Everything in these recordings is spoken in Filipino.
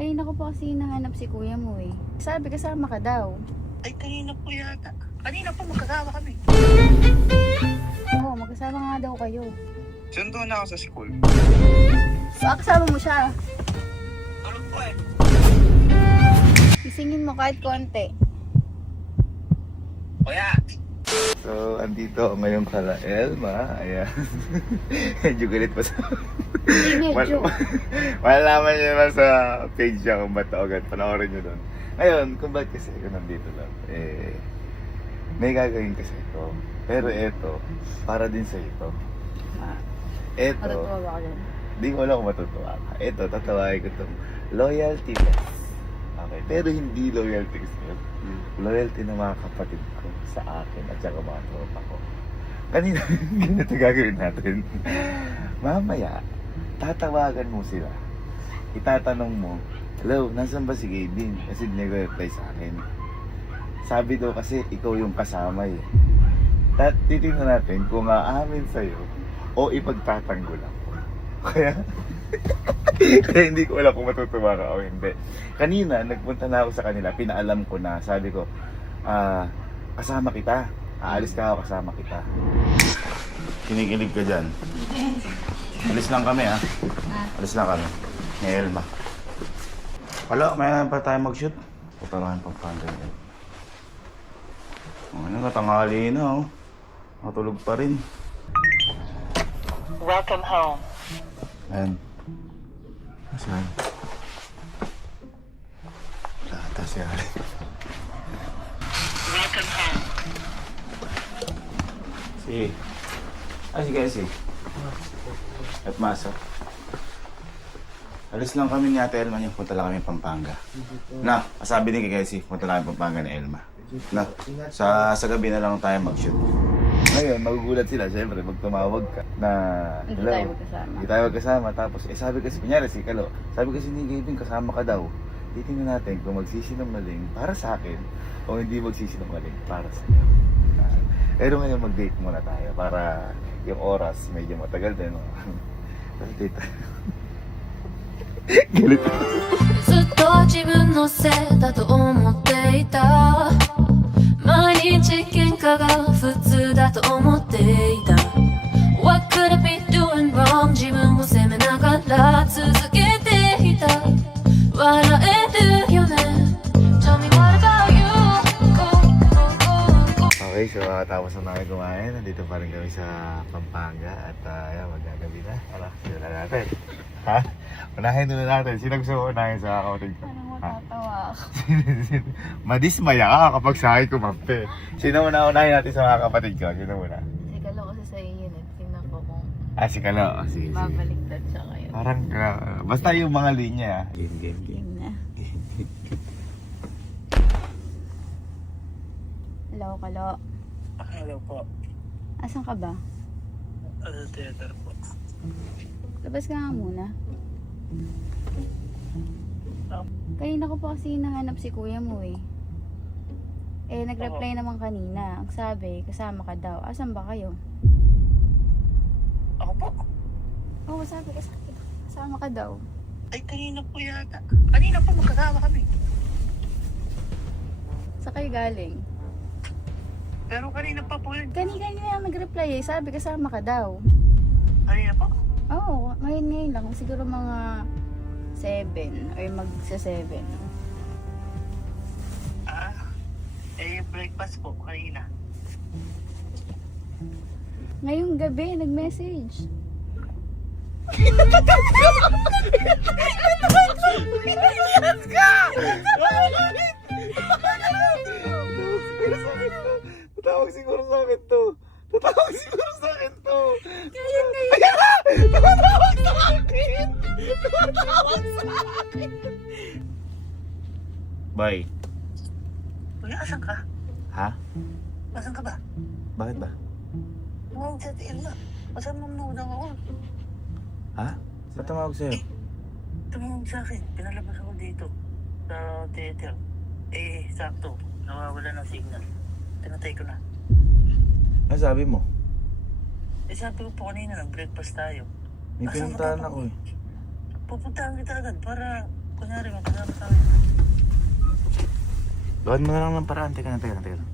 Kanina ko pa kasi hinahanap si kuya mo eh. Sabi kasama ka daw. Ay, kanina po yata. Kanina po magkasama kami. Oo, magkasama nga daw kayo. Sundo na ako sa school. Kasama mo siya. Tulog po eh. Isingin mo kahit konti. Kuya! So, andito ako ngayon kala Elma. Ayan. Medyo galit pa sa... Medyo. Malalaman nyo naman sa page niya kung ba't agad. Panoorin nyo doon. Ngayon, kung ba't kasi ako nandito lang. May gagawin kasi ito. Pero ito, para din sa ito. Ito, Matutuwa ba ka dyan? di ko alam kung matutuwa ka. Ito, tatawagin ko itong loyalty test. Okay, pero hindi loyalty test. Loyalty ng mga kapatid ko sa akin at saka mga tropa ko. Kanina, ganito gagawin natin. Mamaya, tatawagan mo sila. Itatanong mo, hello, nasan ba si Gavin? Kasi nag-reply sa akin. Sabi daw kasi, ikaw yung kasama eh. Titignan natin kung aamin sa'yo o ipagtatanggol ako. Kaya, kaya hindi ko alam kung matutuwa ka o hindi. Kanina, nagpunta na ako sa kanila, pinaalam ko na, sabi ko, kasama kita. Aalis ka ako, kasama kita. Kinikilig ka dyan. Alis lang kami ha. Alis lang kami. Ni Elma. Wala, may pa tayo mag-shoot. Putarahan pang pandang. Ano nga, tanghali na oh. Matulog pa rin. Welcome home. Ayan. Asan? Wala ata siya. Welcome home. Si Casey. At Masa. Alis lang kami ni Ate Elma niya. Punta lang kami Pampanga. Na, sabi din kay Casey, punta lang kami Pampanga ni Elma. Na, sa gabi na lang tayo mag-shoot. Ngayon, magugulat sila, syempre, pag tumawag ka na, Hindi hello, tayo magkasama. hindi tayo magkasama. Tapos, sabi kasi, kunyari si Kalo, sabi kasi ni Gavin, kasama ka daw. Titingnan natin kung magsisinungaling para sa akin o hindi magsisinungaling para sa iyo. Pero ngayon, mag-date muna tayo para yung oras medyo matagal din. No? Tapos date tayo. Galit. ずっと自分のせいだと思っていた毎日喧嘩が普通だと思っていた What could I be doing wrong 自分を責めながら続けていた笑えるよね Tell me what about you Go, go, go, go Okay, so tapos na namin kumain. Nandito pa rin kami sa Pampanga at ayan, magagabi na. Ala, sila natin. Ha? Unahin nila natin. Sino gusto mo unahin sa kapatid ko? Parang Ha? matatawa ako. Madismaya ka kapag sa akin kumampi. Sino muna unahin natin sa mga kapatid ko? Sino muna? Sigalo kasi sa iyo yun. Tingnan ko kung Si Kalo. Sige, sige. babaliktad siya kayo. Parang, basta yung mga linya. Game, game, game. Game na. Hello, Kalo. Hello po. Asan ka ba? Theater po. Labas ka nga muna. Kanina ko pa kasi hinahanap si kuya mo eh. Nag-reply naman kanina. Ang sabi, kasama ka daw. Asan ba kayo? Ako po. Oo, sabi kasama ka daw. Ay, kanina po yata. Kanina po magkasama kami. Sa kayo galing? Pero kanina pa po yun. Kanina nag-reply eh. Sabi kasama ka daw. Kanina po. Oo, ngayon lang. Siguro mga 7 or magsa-7. Breakfast po kanina. Ngayong gabi, nag-message. Tatawag siguro sa akin to. Tatawag siguro sa akin to. Ngayon. Tumatawag sa akin! Tumatawag sa akin! Bye. Kuya, asan ka? Ha? Asan ka ba? Bakit ba? Tumawag sa Elma. Asan mo muna daw ako? Ha? Saan tumawag sa'yo? Tumawag sa akin. Pinalabas ako dito. Sa theater. Sakto. Nawawala ng signal. Tinatay ko na. Ano sabi mo? Sabi ko po kanina, nag-breakfast tayo. May Asan pinuntahan ka ako eh. Pupuntahan kita agad para Kunyari, magkasama tayo. Gawin mo na lang ng paraan. Teka lang.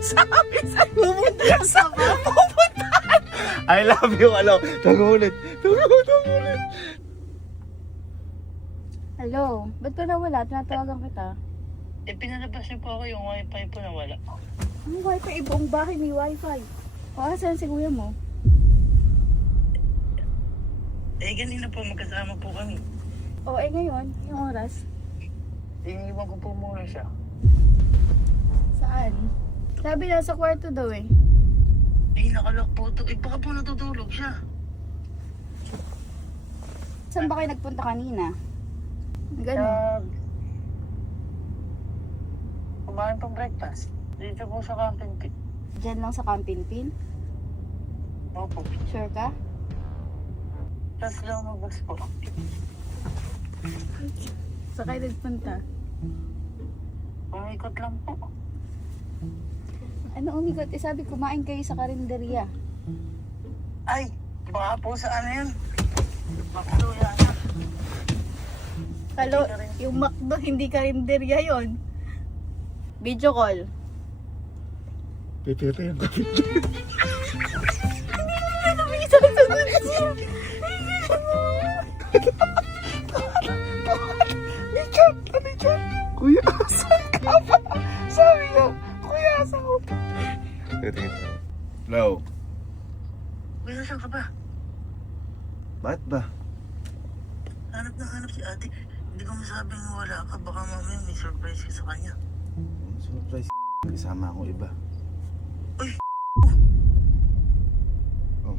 Sabi sa pupunta sa pupuntahan. I love you, Tagulit. Hello? Ba't ka nawala? Tinatawagan kita. Eh, pinalabas niyo po ako yung wifi po na wala. Ang wifi, ibang bahay may wifi. O, asan si kuya mo? Eh, ganina po magkasama po kami. O, ngayon, yung oras. Iniwan ko po muna siya. Saan? Sabi na sa kwarto daw eh. Eh, nakalak po ito. Eh, baka po natutulog siya. Saan ba kayo nagpunta kanina? Ganun. Kumain pang breakfast. Dito po sa camping pit. Diyan lang sa camping pin? Opo. Sure ka? Tapos lang magbas po. Saan kayo nagpunta? Umikot lang po. Ano umikot? Eh sabi kumain kayo sa karinderya. Ay, baka po sa ano yun? Maksuya na. Kalo, yung McDo, hindi karinderya yon. Video call. Pipira yung kapit. Kuya, asan ka ba? Sabi niya, kuya, asan ko? Hello? Kuya, saan ka ba? Bakit ba? Hanap na hanap si ate. Hindi ko masabing wala ka. Baka mamaya may surprise ka sa kanya. Surprise. Kasama akong iba. Uy! Oh,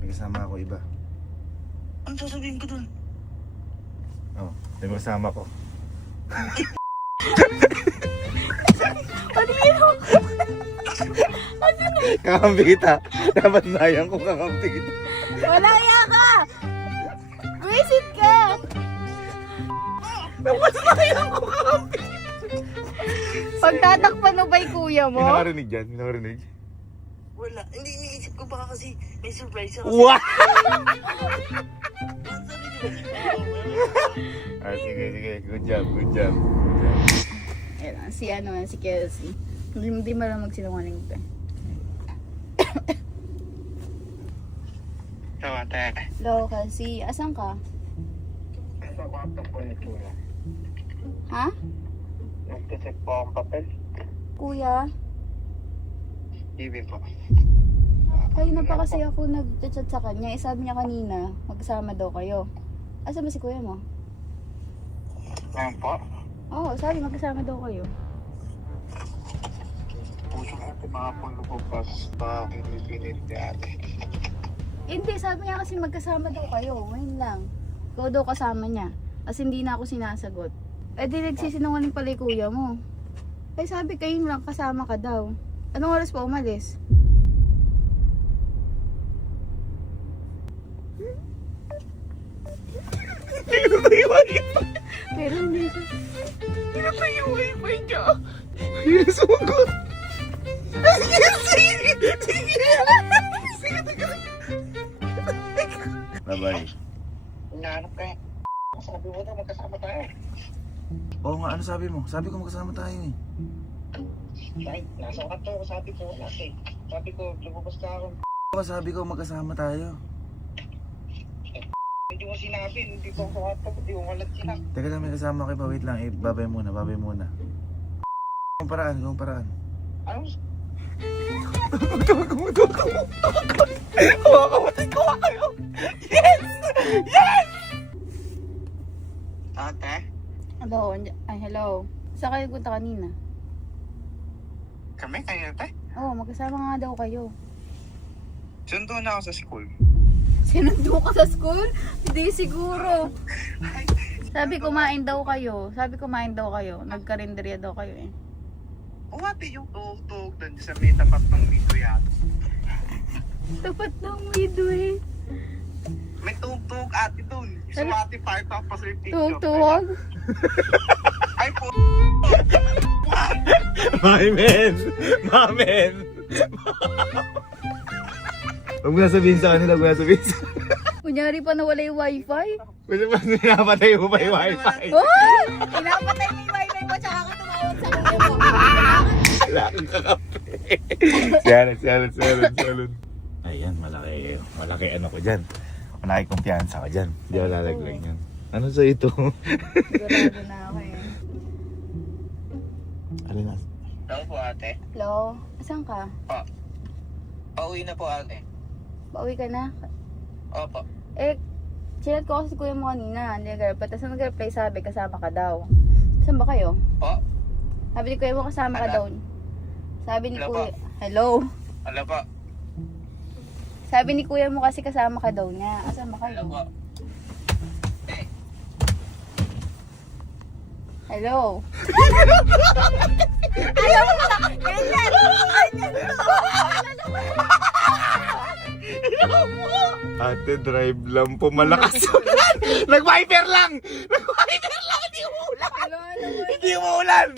may kasama ako iba. Ano sasabihin ko dun? Oh, may kasama ko. Kakampi kita. Dapat sayang kung kakampi kita. Wala iya ka! Visit ka! Dapat sayang kung kakampi. Pagtatakpan mo ba'y kuya mo? May nakarinig dyan? May nakarinig? Wala. Hindi iniisip ko baka kasi may surprise ako. Wow! Ang sabi niyo kasi, Sige. Good job. Ayan, si Kelsey. Hindi mo lang magsinungaling ka. Tawa tayo. Hello, Kelsey. Asan ka? Sa kwarto po ni Kuya. Ha? Nagkasip po ang papel. Kuya? TV po. Kanina pa kasi ako nag-chat sa kanya. Sabi niya kanina, magsama daw kayo. Asan ba si kuya mo? Ngayon po? Oo, sabi magkasama daw kayo. Puso ko ito mga pong lumabas pa pinipilit ni ate. Hindi, sabi niya kasi magkasama daw kayo. Ngayon lang. Ikaw daw kasama niya. As hindi na ako sinasagot. Eh di nagsisinungaling pala yung kuya mo. Eh sabi kayo lang kasama ka daw. Anong oras pa umalis? Pero hindi siya. Pinatay yung wifi niya. Hindi sumagot. Bye-bye. Hinahanap ka. Sabi mo daw magkasama tayo. Oo nga, ano sabi mo? Sabi ko magkasama tayo eh. Ay, nasa kanto ko sabi ko wala eh. Sabi ko, lumabas ka ako. Sabi ko magkasama tayo. Hindi mo sinabi, hindi ko ako kanto, hindi ko walat sila. Teka lang, may kasama kayo pa. Wait lang, babay muna. Kung paraan. Ano? Kuha kayo. Yes! Ate? Hello, hello. Saan kayo punta kanina? Kami kayo ate? Oo, magkasama nga daw kayo. Sundo na ako sa school. Sinundo ka sa school? Hindi siguro. Sabi kumain daw kayo. Nagkarinderya daw kayo eh. O ate, yung tuhog-tuhog doon sa may tapat ng video yata. Tapat ng midway. May tuhog-tuhog ate doon. Sumati pa, tapos yung TikTok. Tuhog-tuhog. Ay po. Mamen! Huwag mo na sabihin sa kanila, Kunyari pa nawala yung wifi. Gusto mo pinapatay mo ba yung wifi? Oh! Pinapatay mo yung wifi mo tsaka ka tumawag sa kuya mo. Wala kang kakape. Salad. Ayan, malaki ano ko dyan. Malaki kumpiyansa ko dyan. Hindi ako lalaglag yan. Ano sa ito? Sigurado na ako eh. Alin na? Hello po ate. Hello? Asan ka? Pauwi na po ate. Pauwi ka na? Opo. Eh, chinat ko kasi kuya mo kanina. Hindi nag-reply. Tapos nag-reply sabi kasama ka daw. Saan ba kayo? Po? Sabi ni kuya mo kasama ka Ano? daw. Sabi ni Hello kuya... po. Hello? Hello po. Sabi ni kuya mo kasi kasama ka daw niya. Asan ba kayo? Hello po. Hello? Ayaw mo na! Ganyan! Ate, drive lang po. Malakas ulan! Nag-wiper lang! Nag-wiper lang! Hindi umuulan! Hello? Hindi umuulan!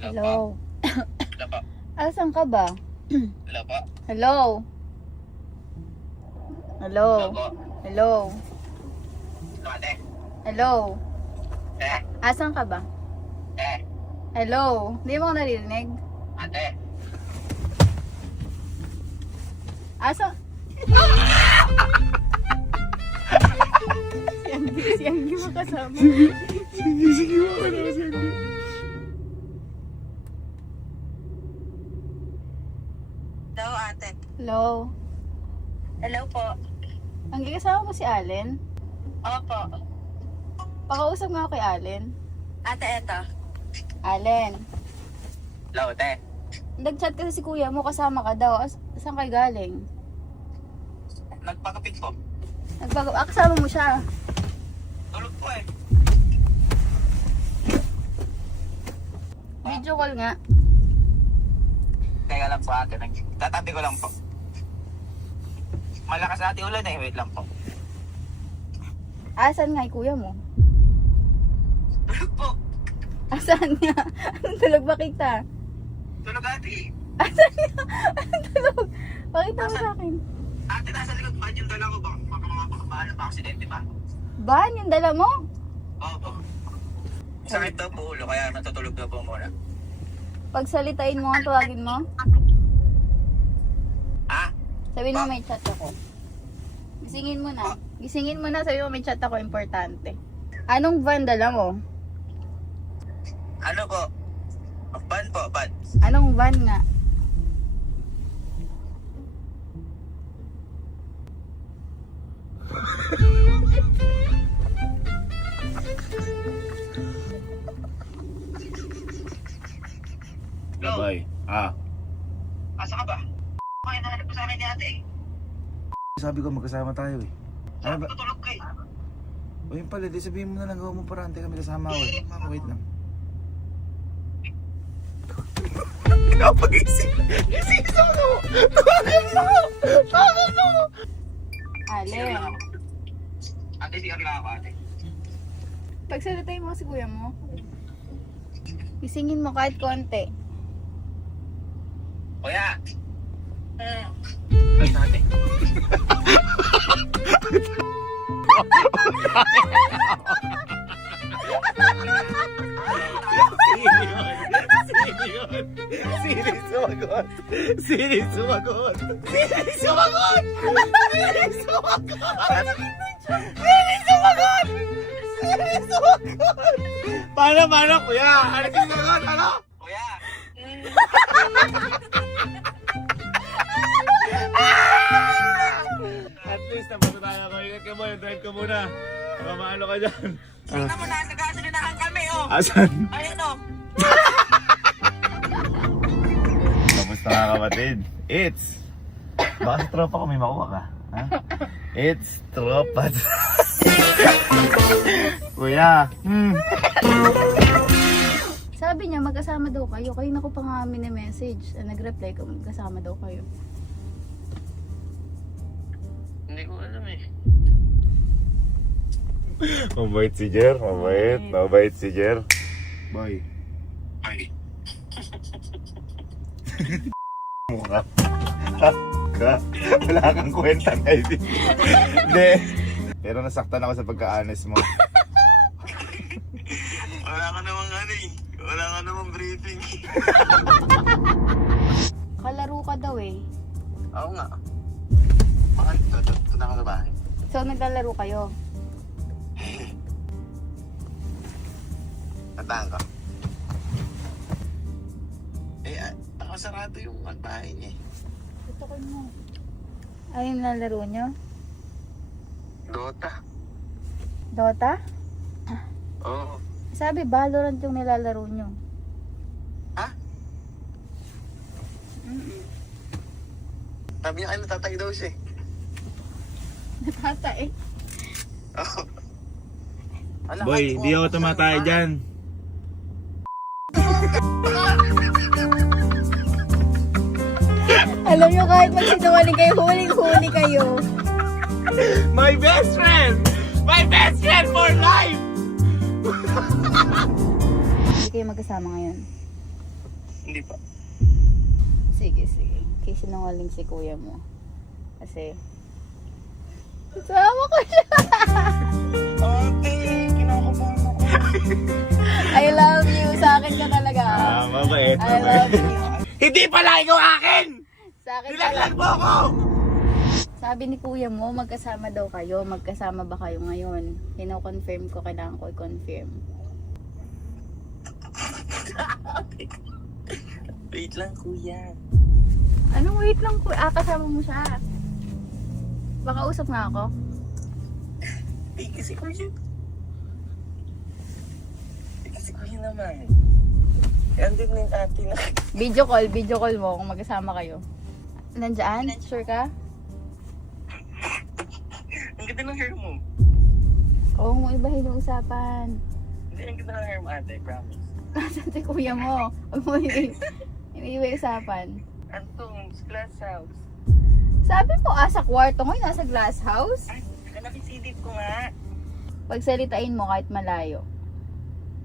Hello? Hello po. Asan ka ba? Hello po. Hello? Hello? Hello po. Hello? Ate. Hello? Eh. Asan ka ba? Eh. Hello? Hindi mo ako naririnig? Ate. Asan? si Anggi mo kasama. Sige, wala na kasi hindi. Hello ate. Hello? Hello po. Anggi, kasama mo si Allen? Opo. Pakausap nga ako kay Allen. Ate eto. Allen, Hello ate. nag-chat kasi si kuya mo, kasama ka daw. Saan kayo galing? Nagpakapit po. Kasama mo siya. Tulog po eh. Video call nga. Teka lang po ate. Tatabi ko lang po. Malakas ate ulan eh. Wait lang po. Asan nga yung kuya mo? Tulog po. Asan nga? Anong tulog ba kita? Tulog ate. Asan nga? Anong tulog? Pakita mo sa akin. Ate nasa likod pa yung dala ko ba? Baka makapakabahala pa aksidente ba? Ban, yung dala mo? Opo. Sakit daw po ulo kaya natutulog daw po muna. Pagsalitain mo, tawagin mo. Ah? Sabihin mo may chat ako. Gisingin mo na. Gisingin mo na, sabi mo may chat ako, importante. Anong van dala mo? Ano po? Ban po, ban. Anong van nga? Babay. Asa ka ba? Okay, nahanap ko sa akin ni ate eh. Sabi ko magkasama tayo eh. Ano ba? Tutulog ka eh. O yun pala, di sabihin mo na lang, gawa mo parante kami kasama ako eh. Mama, wait lang. Kapag-isip! Isip mo! Tawagan mo! Tawagan mo! Allen, Ate, sigar lang ako ate. pagsalitain mo si kuya mo. Gisingin mo kahit konti. Kuya! Ay, ate. Sini sumagot! Sini sumagot! Sini sumagot! Sini sumagot! Sini sumagot! Sini sumagot! Paano, kuya? Ano sumagot? Ano? Kuya! At least, napatunayan ko. Ingat ka mo, drive ka muna. Baka maano ka dyan. Tingnan mo na, nagkasalinahan kami oh! Asan? Ayun oh! Kamusta mga kapatid? It's... Baka sa tropa ko may makuha ka. Ha? It's tropa. Kuya. Sabi niya, magkasama daw kayo. Kayo na ko pa nga mini-message. Nag-reply ko, magkasama daw kayo. Hindi ko alam eh. Mabait si Jer. Mabait. Mabait si Jer. Boy. Ay. mukha. Ka? Wala kang kwentang ID. Hindi. Pero nasaktan ako sa pagka-honest mo. Wala ka namang ano eh. Wala ka namang briefing. Kalaro ka daw eh. Oo nga. Bakit? Punta ka sa bahay. So, naglalaro kayo. Tandaan ka. Nakasarado yung bahay niya eh. Ito ko mo. Ay, yung nalaro nyo? Dota. Dota? Oo. Sabi, Valorant yung nilalaro nyo. Ha? Sabi niya kayo natatay daw siya eh. Natata eh. Oo. Boy, hindi ako tumatay dyan. Alam nyo, kahit magsinungaling kayo, huling-huli kayo. My best friend! My best friend for life! Hindi kayo magkasama ngayon. Hindi pa. Sige. Kaya sinungaling si kuya mo. Kasi, kasama ko siya. Ate, kinakabahan ako. I love you. Sa akin ka talaga. Mabait. I love you. Hindi pala ikaw akin! Sa akin Nilaglag talaga. mo ako! Sabi ni kuya mo, magkasama daw kayo. Magkasama ba kayo ngayon? Kino-confirm ko, kailangan ko i-confirm. Wait lang kuya. Anong wait lang kuya? Kasama mo siya. Baka usap nga ako. Eh kasi kuya. Naman. Andun na yung ate na. Video call mo kung magkasama kayo. Nandyan? Sure ka? Ang ganda ng hair mo. Oo, mo ibahin yung usapan. Hindi, ang ganda ng hair mo ate, promise. Kasan si kuya mo? Huwag mo iniiba yung usapan. Anton's Glass House. Sabi mo, sa kwarto ngayon, nasa glass house. Ay, nakisilip ko nga. Pagsalitain mo kahit malayo.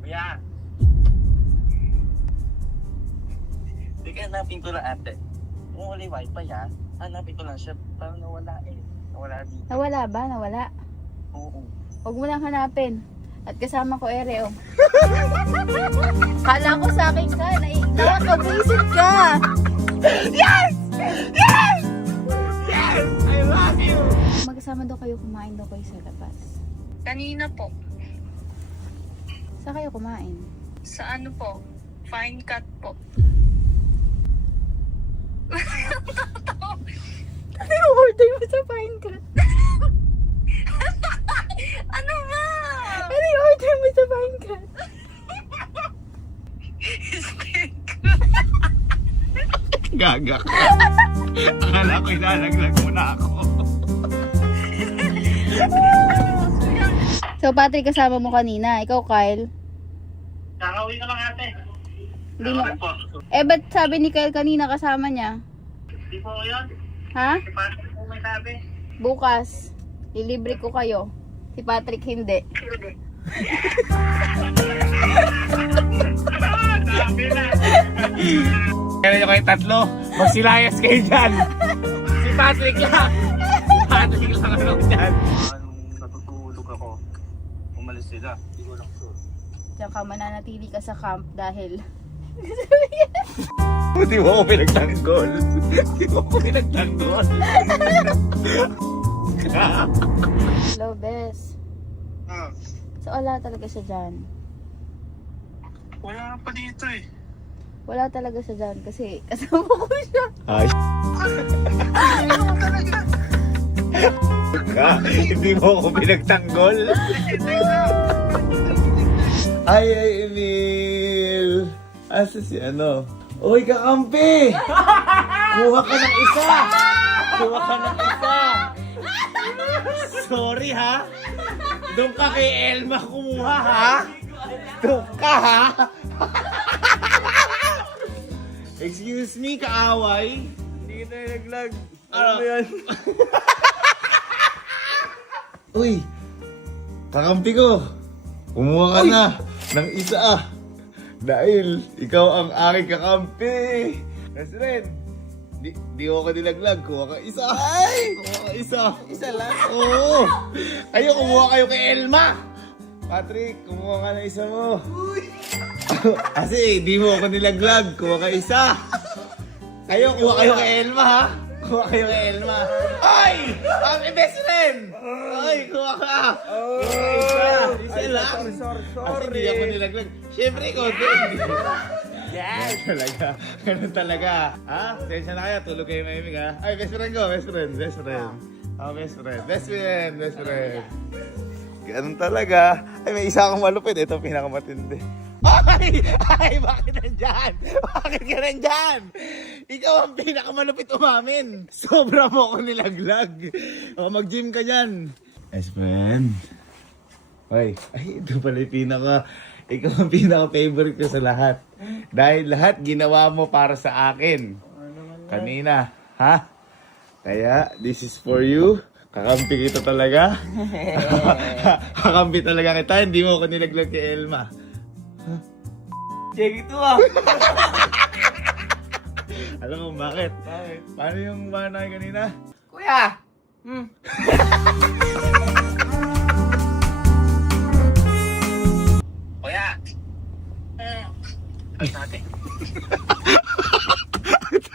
Kuya. Hindi ka hanapin ko lang ate. Kung wala yung wifi ha, hanapin ko lang siya. Parang nawala eh. Nawala dito. Nawala ba? Nawala. Oo. Huwag mo lang hanapin. At kasama ko ere, oh. Kala ko sa akin ka, nakakabwisit ka. Yes! Yes! Yes! I love you! Magkasama daw kayo, kumain daw kayo sa labas. Kanina po. Saan kayo kumain? Sa ano po? Fine cut po. Ano yung order mo sa Fine Cut? Ano ba? Ano yung order mo sa Fine Cut? Gaga ka. Akala ko ilalaglag mo na ako. So, Patrick, kasama mo kanina. Ikaw, Kyle. Kakauwi ka lang ate. Hindi mo. po. Ba't sabi ni Kyle kanina kasama niya? Di po yun. Ha? Si Patrick po may sabi. Bukas, lilibre ko kayo. Si Patrick hindi. Kaya nyo kayo tatlo, magsilayas kayo dyan. Si Patrick lang. Si Patrick lang ano dyan. Nung natutulog ako, umalis sila. Hindi ko lang sure. Diyan ka mananatili ka sa camp dahil Di mo ako pinagtanggol. Di mo ako pinagtanggol. hello, bes. Ah, So, wala talaga siya dyan. wala pa dito eh. Wala talaga siya dyan kasi kasama ko siya. Ay, ka, hindi mo ako pinagtanggol. Ay, Emil. Asa si ano? Uy, kakampi! Kuha ka ng isa! Kuha ka ng isa! Sorry ha? Doon ka kay Elma kumuha ha? Doon ka ha? Excuse me, kaaway? Hindi kita naglag. Ano ba yan? Uy! Kakampi ko! Kumuha ka na ng isa Dahil ikaw ang aking kakampi! Nasren! Di ko nilaglag. Kuha ka isa. Ay! Kuha ka isa. Isa lang? Oo. Kayo, kumuha kayo kay Elma. Patrick, kumuha ka ng isa mo. Kasi di mo ako nilaglag. Kuha ka isa. Kayo, kuha kayo kay Elma, ha? Kuha kayo kay Elma. Ay! Ang best friend! Ay, kuha ka! Isa lang. Kasi di ako nilaglag. Siyempre, ikaw din. Yes! Talaga. Ganun talaga. Ha? Sensya na kaya. Tulog kayo maimig, ha? Ay, best friend ko. Best friend. Best friend. Oh, best friend. Best friend. Best friend. Ganun talaga. Ay, may isa akong malupit. Ito pinakamatindi. Ay! Ay! Bakit nandyan? Bakit ka nandyan? Ikaw ang pinakamalupit umamin. Sobra mo ako nilaglag. O, mag-gym ka dyan. Best friend. Ay, ito pala yung ikaw ang pinaka-favorite ko sa lahat. Dahil lahat ginawa mo para sa akin. Kanina, ha? Kaya, this is for you. Kakampi kita talaga. Kakampi talaga kita. Hindi mo ako nilaglag kay Elma. Check ito ah. Alam mo bakit? Paano yung manay kanina? Kuya! Kuya! Ay, natin.